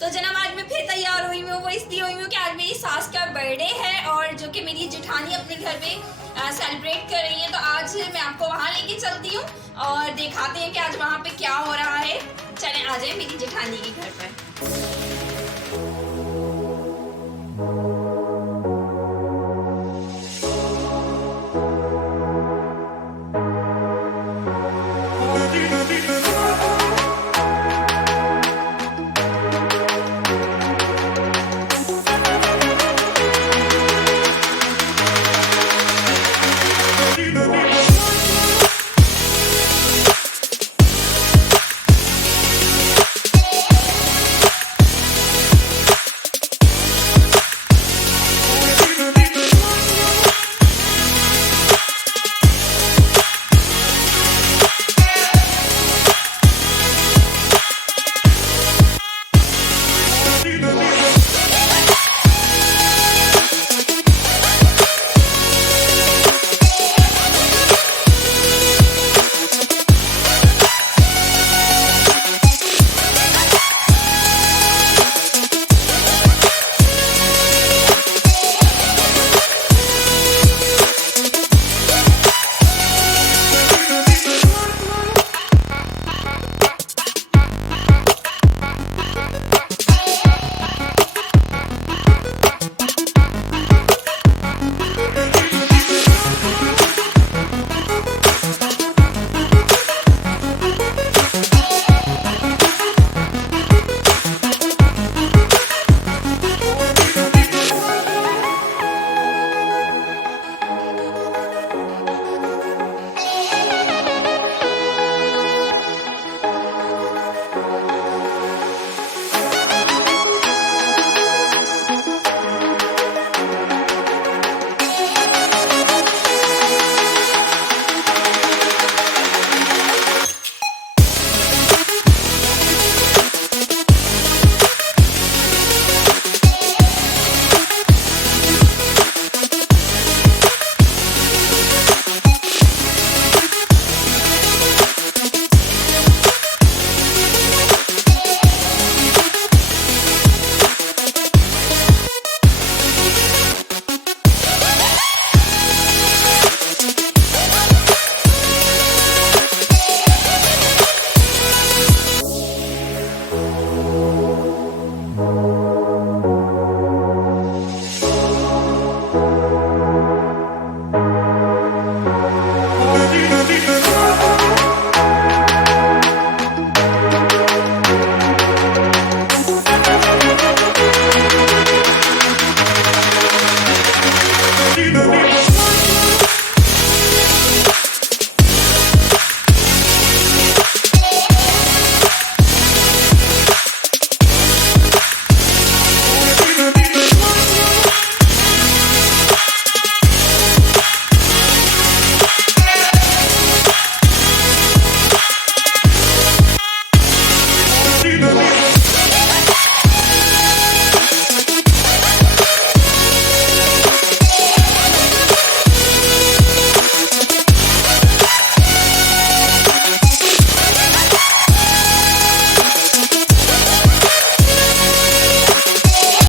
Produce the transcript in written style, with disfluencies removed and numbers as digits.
तो जनाब आज मैं फिर तैयार हुई हूँ, वो इसलिए हुई हूँ कि आज मेरी सास का बर्थडे है और जो कि मेरी जेठानी अपने घर पे सेलिब्रेट कर रही है। तो आज मैं आपको वहाँ लेके चलती हूँ और दिखाते हैं कि आज वहाँ पे क्या हो रहा है। चलें आ जाए मेरी जेठानी के घर पर।